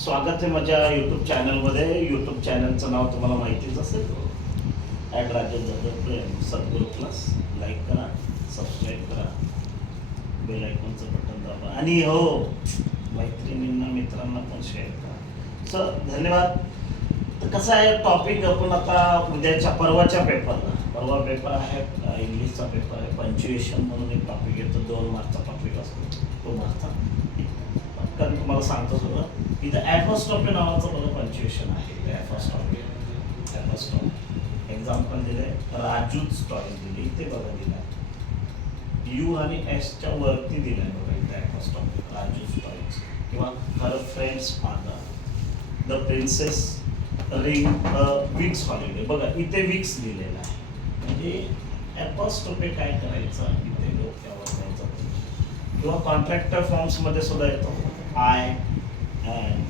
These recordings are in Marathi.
स्वागत आहे माझ्या यूट्यूब चॅनलमध्ये. यूट्यूब चॅनलचं नाव तुम्हाला माहितीच असेल, ॲड राजेंद्र जाधव प्रेम सद्गुरू क्लास. लाईक करा, सबस्क्राईब करा, बेल आयकॉनचं बटन दाबा आणि हो मैत्रिणींना मित्रांना पण शेअर करा. सर धन्यवाद. तर कसं आहे टॉपिक, आपण आता उद्याच्या परवाच्या परवा पेपर आहे, इंग्लिशचा पेपर आहे. पंच्युएशन म्हणून एक टॉपिक येतो, 2 मार्कचा टॉपिक असतो तो मार्कचा. कारण तुम्हाला सांगतो सगळं इथं ॲफॉस्टॉपी नावाचं बघा पंच्युएशन आहे. इथे ॲफॉस्टॉप एक्झाम्पल दिले, राजूच टॉईज दिली, इथे बघा दिला यू आणि एसच्या वरती दिलाय बघा इथे ॲफॉस्टॉप, राजूच टॉईज. किंवा हर friends father, the princess ring weeks holiday, बघा इथे वीक्स दिलेला आहे. म्हणजे ॲफॉस्टॉपी काय करायचं, इथे डोक्यावर द्यायचं. किंवा कॉन्ट्रॅक्टर फॉर्म्समध्ये सुद्धा येतो, I am,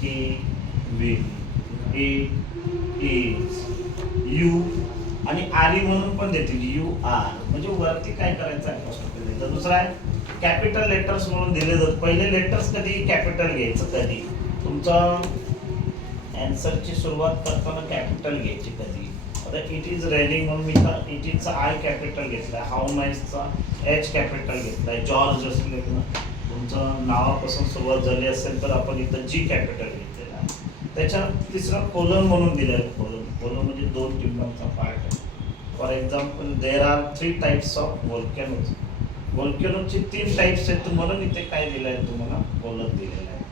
he, will, it, is, you आणि आर ई म्हणून पण देतील, यू आर. म्हणजे वरती काय करायचं ॲफॉस्ट्रोफी द्यायचं. दुसरा आहे कॅपिटल लेटर्स म्हणून दिले जातात. पहिले लेटर्स कधी कॅपिटल घ्यायचं, कधी तुमचं ॲन्सरची सुरुवात करताना कॅपिटल घ्यायची कधी. आता इट इज रेनिंग म्हणून मी इट इजचा आय कॅपिटल घेतला, हाऊ नाईसचा एच कॅपिटल घेतला आहे, जॉर्ज असेल ना तुमचं नावापासून सुरुवात झाली असेल तर आपण इथं जी कॅपिटल घेतलेला आहे. त्याच्यात तिसरा कोलन म्हणून दिलं आहे. कोलन म्हणजे 2 टिंबांचा पार्ट आहे. For example there are 3 types of volcanoes. व्होल्कॅनोजची 3 टाईप्स आहेत, म्हणून इथे काय दिलं आहे तुम्हाला, कोलन दिलेलं आहे.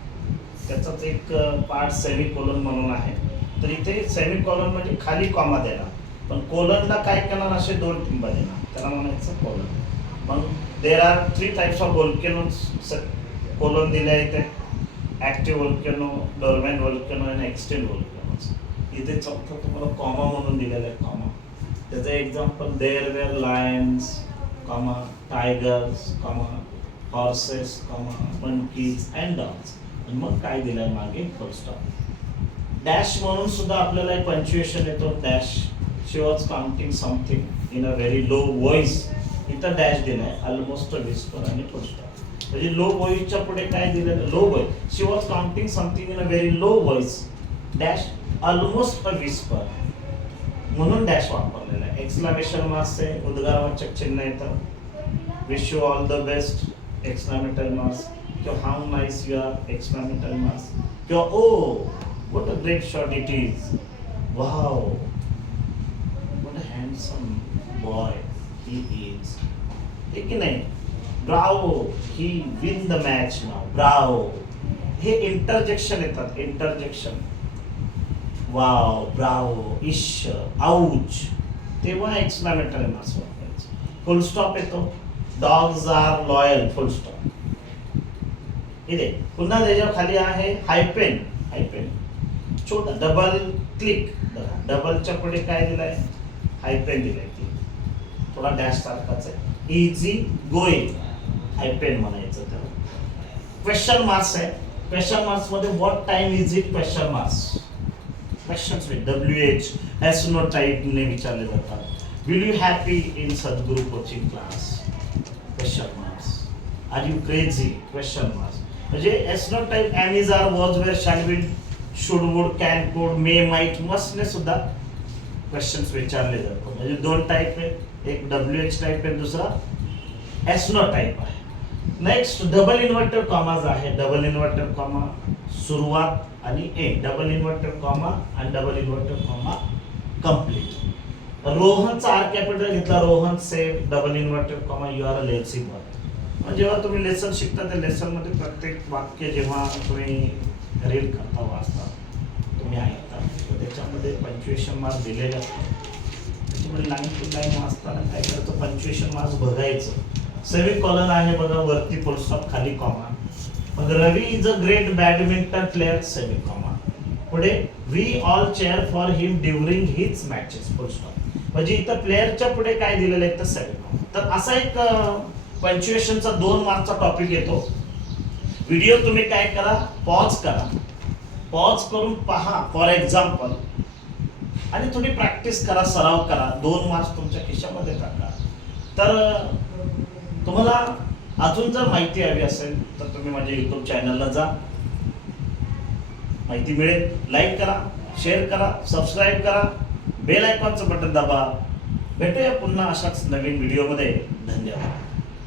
त्याचाच एक पार्ट सेमी कोलन म्हणून आहे. तर इथे सेमी कॉलन म्हणजे खाली कॉमा देणार, पण कोलनला काय करणार, असे 2 टिंबा देणार, त्याला म्हणायचं कोलन. मग there are 3 types of volcanoes, colon दिले आहे इथे, ॲक्टिव्ह व्होल्कॅनो, डोर्मॅन व्होल्कॅनो आणि एक्सटेंड व्होल्कॅनोज. इथे चौथं तुम्हाला कॉमा म्हणून दिलेलं आहे, कॉमा. त्याचं example there were lions, comma, tigers, comma, horses, comma, monkeys and dogs. आणि मग काय दिलं आहे मागे, फुल स्टॉप. डॅश म्हणून सुद्धा आपल्याला एक पंच्युएशन येतो, dash. She was counting something in a very low voice, इथं डॅश दिलाय, ऑलमोस्ट अ विस्पर आणि फुल स्टॉप. म्हणजे लो व्हॉइसच्या पुढे काय दिलेलं, low voice. She was counting something in a very low voice, dash, almost a whisper म्हणून डॅश वापरलेला आहे. एक्सक्लामेशन मार्क्सचे उद्गारवाचक चिन्ह येतं, wish you all the best exclamatory marks, किंवा how nice you are exclamatory marks, किंवा oh what a great shot it is, wow what a handsome boy he is. हे की नाही, bravo he win the match now, bravo. हे इंटरजेक्शन येतात, interjection, wow, bravo, ish, ouch, तेव्हा एक्सक्लामेटरी मार्क्स वापरायचे. फुल स्टॉप येतो, dogs are loyal, full stop. इथे पुन्हा त्याच्या खाली आहे हायपेन, हायपेन छोटा, डबल क्लिक, डबलच्या पुढे काय दिलाय, हायपेन दिलाय, थोडा डॅश सारखाच आहे. इझी गोईंग, हायपेन म्हणायचं त्याला. क्वेश्चन मार्क्स आहे, क्वेश्चन मार्क्स मध्ये what time is it, question marks. Questions with WH yes no टाईपने विचारले जातात. Will you happy in Sadguru coaching class, question marks. Are you crazy, question marks. म्हणजे yes no type, am is are, was, were, shall, will, should, would, can, could, may, might, मस्टने सुद्धा क्वेश्चन्स विचारले जातात. म्हणजे 2 टाईप आहे, एक WH टाईप आहे, दुसरा एस नो टाईप आहे. नेक्स्ट डबल इन्व्हर्टेड कॉमाज आहे, डबल इन्व्हर्टेड कॉमा, सुरुवात आणि एंड, डबल इन्व्हर्टेड कॉमा आणि डबल इन्व्हर्टेड कॉमा कंप्लीट. रोहनचा आर कॅपिटल घेतला, Rohan said, double inverted comma, you are a lazy boy. जेव्हा तुम्ही लेसन शिकता त्या लेसनमध्ये प्रत्येक वाक्य जेव्हा तुम्ही रीड करता, वाचता, तुम्ही ऐकता, त्याच्यामध्ये पंच्युएशन मार्क्स दिलेले असतात. त्याच्यामध्ये लाईन टू लाईन वाचताना काय करायचं, पंच्युएशन मार्क्स बघायचं. सेमी कॉलन आहे बघा, वरती फुल स्टॉप, खाली कॉमा. मग Ravi is a great badminton player, semi comma. पुढे we all cheer for him during his matches, full stop. म्हणजे इथं प्लेअरच्या पुढे काय दिलेलं आहे तर सेमी कॉमा. तर असा एक पंच्युएशनचा 2 मार्कचा टॉपिक येतो. व्हिडिओ तुम्ही काय करा, पॉज करा, पॉज करून पहा फॉर एक्झाम्पल, आणि थोडी प्रॅक्टिस करा, सराव करा. 2 मार्क्स तुमच्या खिशामध्ये टाका. तर तुम्हाला अजून जर माहिती हवी असेल तर तुम्ही माझ्या यूट्यूब चॅनलला जा, माहिती मिळेल. लाईक करा, शेअर करा, सबस्क्राईब करा, बेल आयकॉनचं बटन दाबा. भेटूया पुन्हा अशाच नवीन व्हिडिओमध्ये. धन्यवाद.